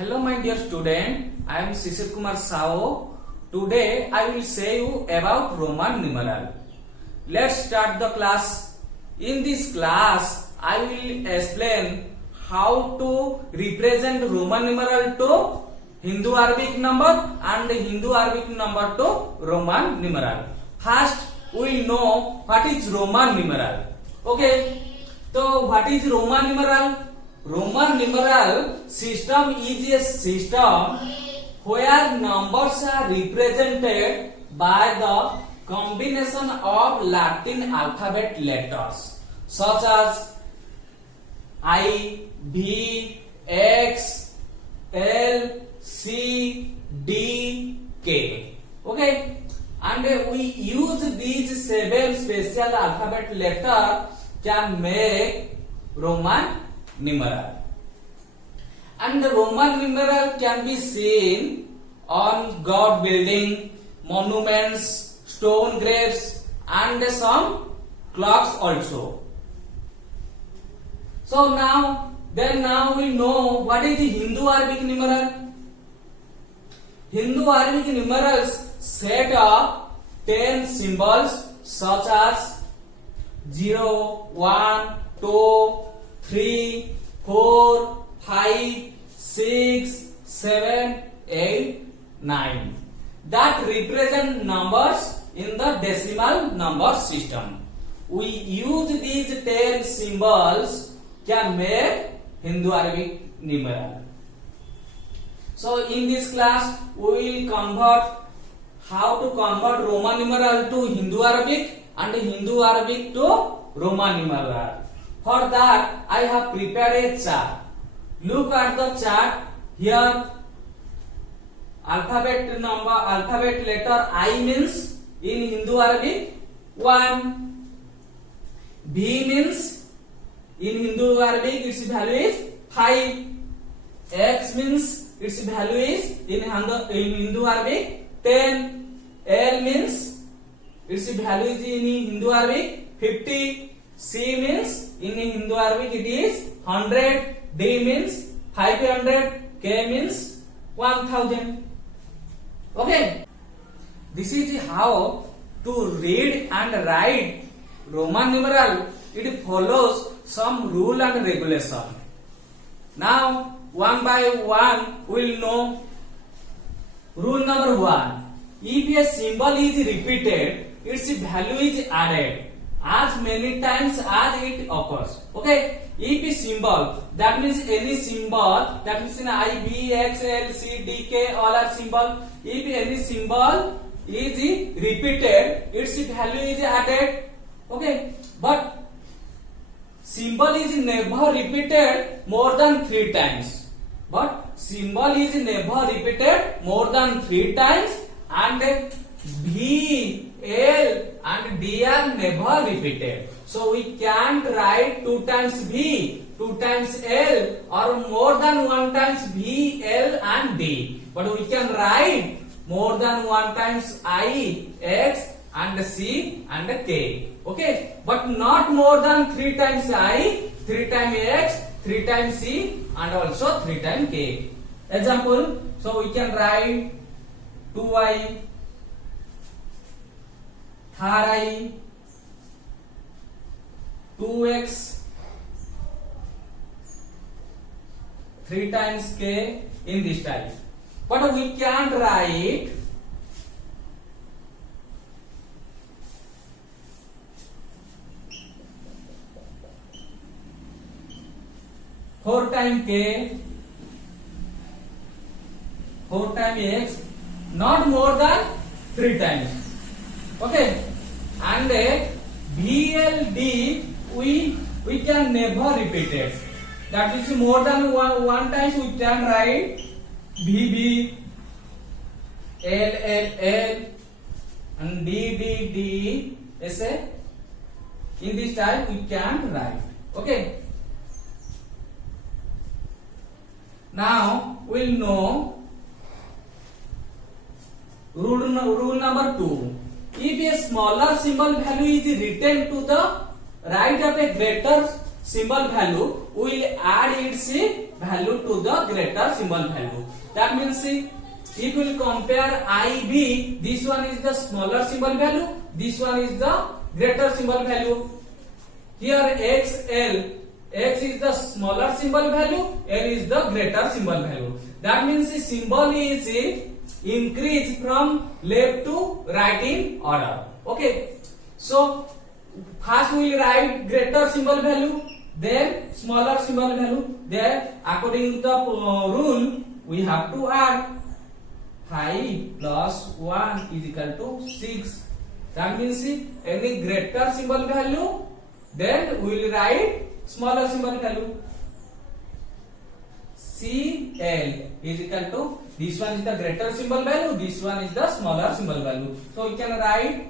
Hello my dear student, I am Sisir Kumar Sao. Today I will say you about Roman numeral. Let's start the class. In this class I will explain how to represent Roman numeral to Hindu Arabic number and Hindu Arabic number to Roman numeral. First we will know what is Roman numeral. Okay, so what is Roman numeral? Roman numeral system is a system where numbers are represented by the combination of Latin alphabet letters such as I, V, X, L, C, D, K. Okay, and we use these 7 special alphabet letters can make Roman numeral, and the Roman numeral can be seen on god building, monuments, stone graves, and some clocks also. So now we know what is the Hindu Arabic numeral. Hindu Arabic numerals set of 10 symbols such as 0, 1, 2, 3, 4, 5, 6, 7, 8, 9 that represent numbers in the decimal number system. We use these 10 symbols can make Hindu Arabic numeral. So in this class we will convert how to convert Roman numeral to Hindu Arabic and Hindu Arabic to Roman numeral. For that, I have prepared a chart. Look at the chart here. Alphabet letter I means in Hindu Arabic 1. B means in Hindu Arabic its value is 5. X means its value is in Hindu Arabic 10. L means its value is in Hindu Arabic 50. C means in Hindu Arabic it is 100, D means 500, K means 1000. Okay, this is how to read and write Roman numeral. It follows some rule and regulation. Now one by one we will know. Rule number 1: if a symbol is repeated, its value is added as many times as it occurs. Okay, if a symbol, that means any symbol, that means in I, B, X, L, C, D, K, all are symbol. If any symbol is repeated, its value is added. Okay, but symbol is never repeated more than 3 times. But symbol is never repeated more than 3 times, and V, L and D are never repeated. So we can't write 2 times V, 2 times L or more than 1 times V, L and D. But we can write more than 1 times I, X and C and K. Okay, but not more than 3 times I, 3 times X, 3 times C and also 3 times K. Example, so we can write 2I, 3I, 2x, 3 times k in this type. But we can't write 4 times k, 4 times x, not more than 3 times. Okay, and VLD we can never repeat it. That is more than one times we can write VB, LLL and DDD. In this type we can write. Okay. Now we'll know rule number 2. If a smaller symbol value is written to the right of a greater symbol value will add its value to the greater symbol value. That means if we compare IB, this one is the smaller symbol value, this one is the greater symbol value. Here XL, X is the smaller symbol value, L is the greater symbol value. That means the symbol is increase from left to right in order. Okay, so first we will write greater symbol value, then smaller symbol value, then according to the rule we have to add 5 plus 1 is equal to 6. That means any greater symbol value, then we will write smaller symbol value. CL is equal to, this one is the greater symbol value, this one is the smaller symbol value. So we can write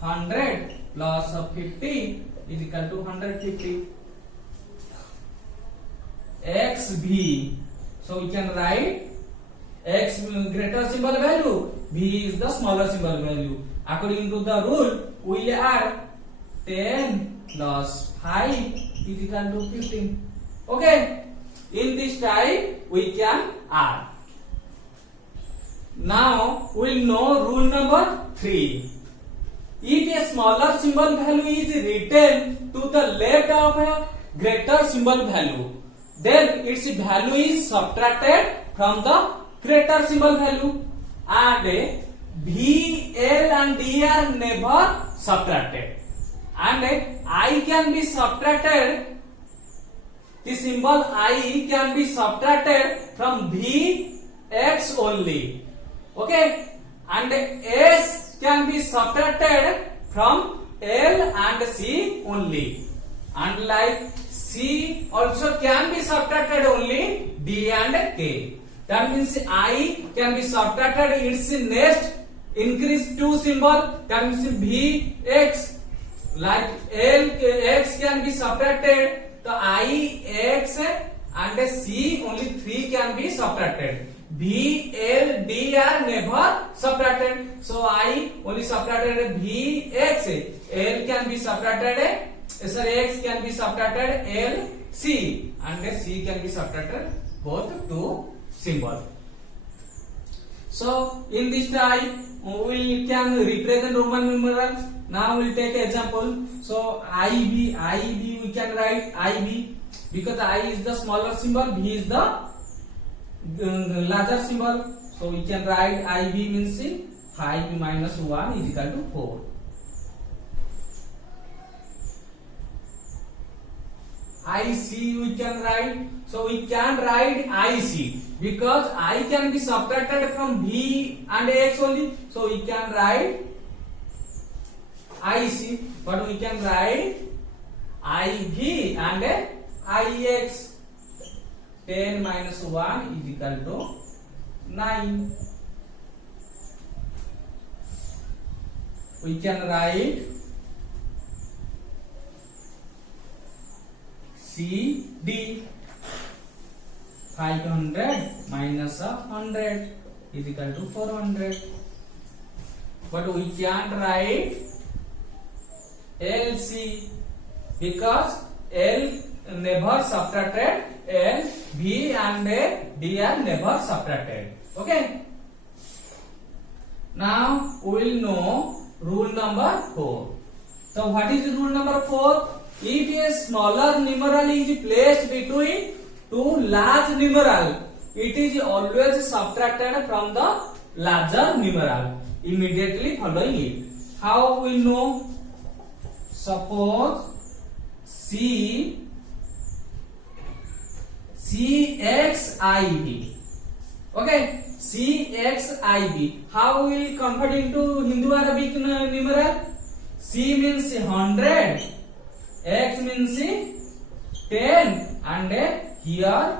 100 plus 50 is equal to 150. XV, so we can write X greater symbol value, V is the smaller symbol value. According to the rule, we will add 10 plus 5 is equal to 15. Okay, in this type we can add. Now we will know rule number 3. If a smaller symbol value is written to the left of a greater symbol value, then its value is subtracted from the greater symbol value, and V, L and D are never subtracted, and I can be subtracted. The symbol I can be subtracted from V, X only. Okay, and S can be subtracted from L and C only, and like C also can be subtracted only D and K. That means I can be subtracted its next increase 2 symbol, that means V, X. Like L, X can be subtracted, so I, X and C only 3 can be subtracted. V, L, D are never subtracted, so I only subtracted V, X. L can be subtracted, X can be subtracted L, C, and C can be subtracted both 2 symbol. So in this type we can represent Roman numeral. Now we'll take example. So IB we can write IB because I is the smaller symbol, V is the larger symbol. So we can write IB means 5 minus 1 is equal to 4. IC we can write, so we can write IC because I can be subtracted from V and X only, so we can write IC, but we can write IV and IX. 10 minus 1 is equal to 9. We can write CD. 500 minus 100 is equal to 400. But we can't write LC because L never subtracted, L, V and D are never subtracted. Okay. Now we will know rule number 4. So what is rule number 4? If a smaller numeral is placed between two large numeral, it is always subtracted from the larger numeral immediately following it. How we know? Suppose CXIB. Okay, CXIB. How we will convert into Hindu Arabic numeral? C means 100, X means 10, and here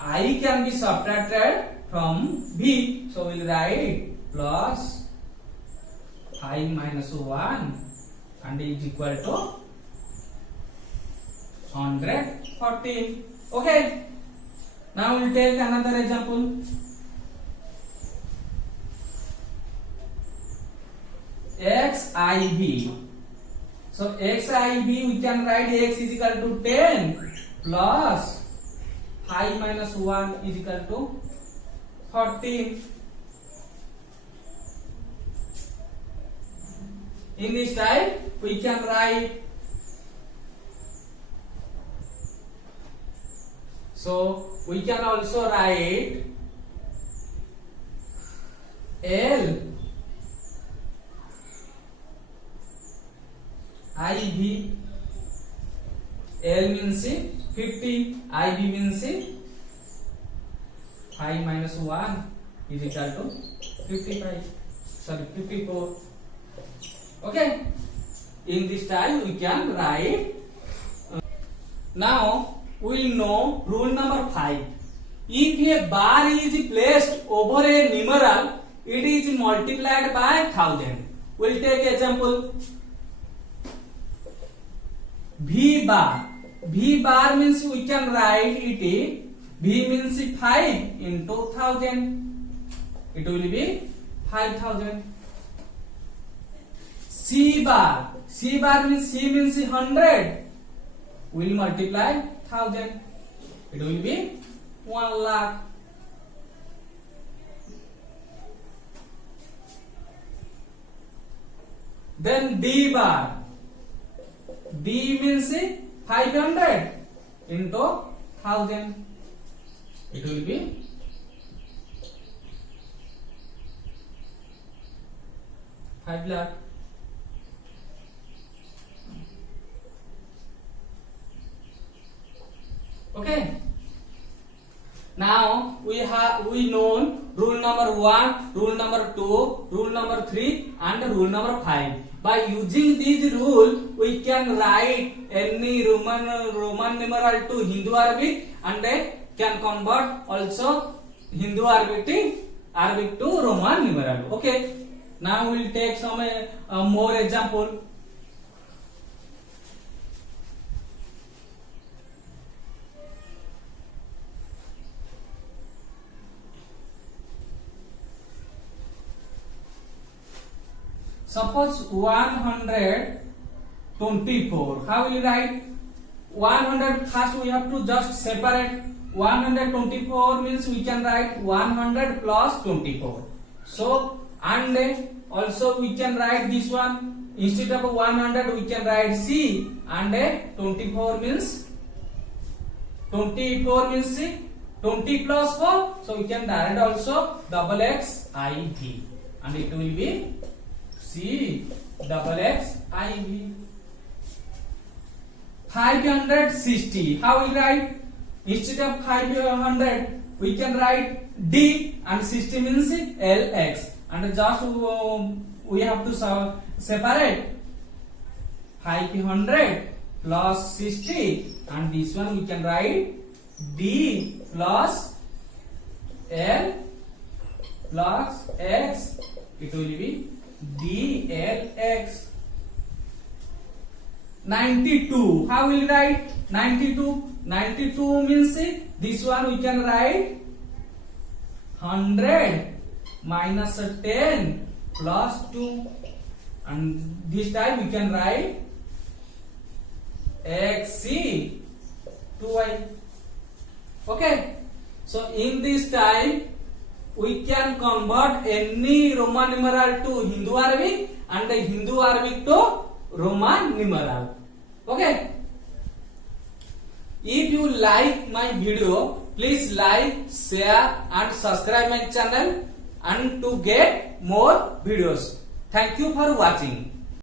I can be subtracted from V. So we will write plus 5 minus 1 and is equal to 114. Okay. Now we will take another example. XIV. So So xib we can write x is equal to 10 plus 5 minus 1 is equal to 14. In this type we can write, so we can also write L IV, L means 50, IB means 5 minus 1 is equal to 54. Okay, in this time we can write. Now we will know rule number 5. If a bar is placed over a numeral, it is multiplied by 1000. We will take example. V bar means we can write it, V means 5 into 1000, it will be 5000. C bar means C means 100, we will multiply 1000, it will be 1 lakh. Then D means 500 into 1000, it will be 5 lakh. Okay, now we know rule number 1, rule number 2, rule number 3 and rule number 5. By using these rule we can write any Roman numeral to Hindu Arabic and can convert also Hindu Arabic to Roman numeral. Okay, now we will take some more example. Suppose 124. How will you write? 100 first we have to just separate. 124 means we can write 100 plus 24. So and also we can write this one, instead of 100 we can write C, and 24 means 20 plus 4. So we can direct also double X IV, and it will be C double X IV. 560. How we write? Instead of 500 we can write D, and 60 means LX, and just we have to separate 500 plus 60, and this one we can write D plus L plus X, it will be DLX. 92. How will we write 92? 92 means this one we can write 100 minus 10 plus 2, and this time we can write XC 2Y. Okay, so in this time we can convert any Roman numeral to Hindu Arabic and Hindu Arabic to Roman numeral. Okay, if you like my video, please like, share and subscribe my channel and to get more videos. Thank you for watching.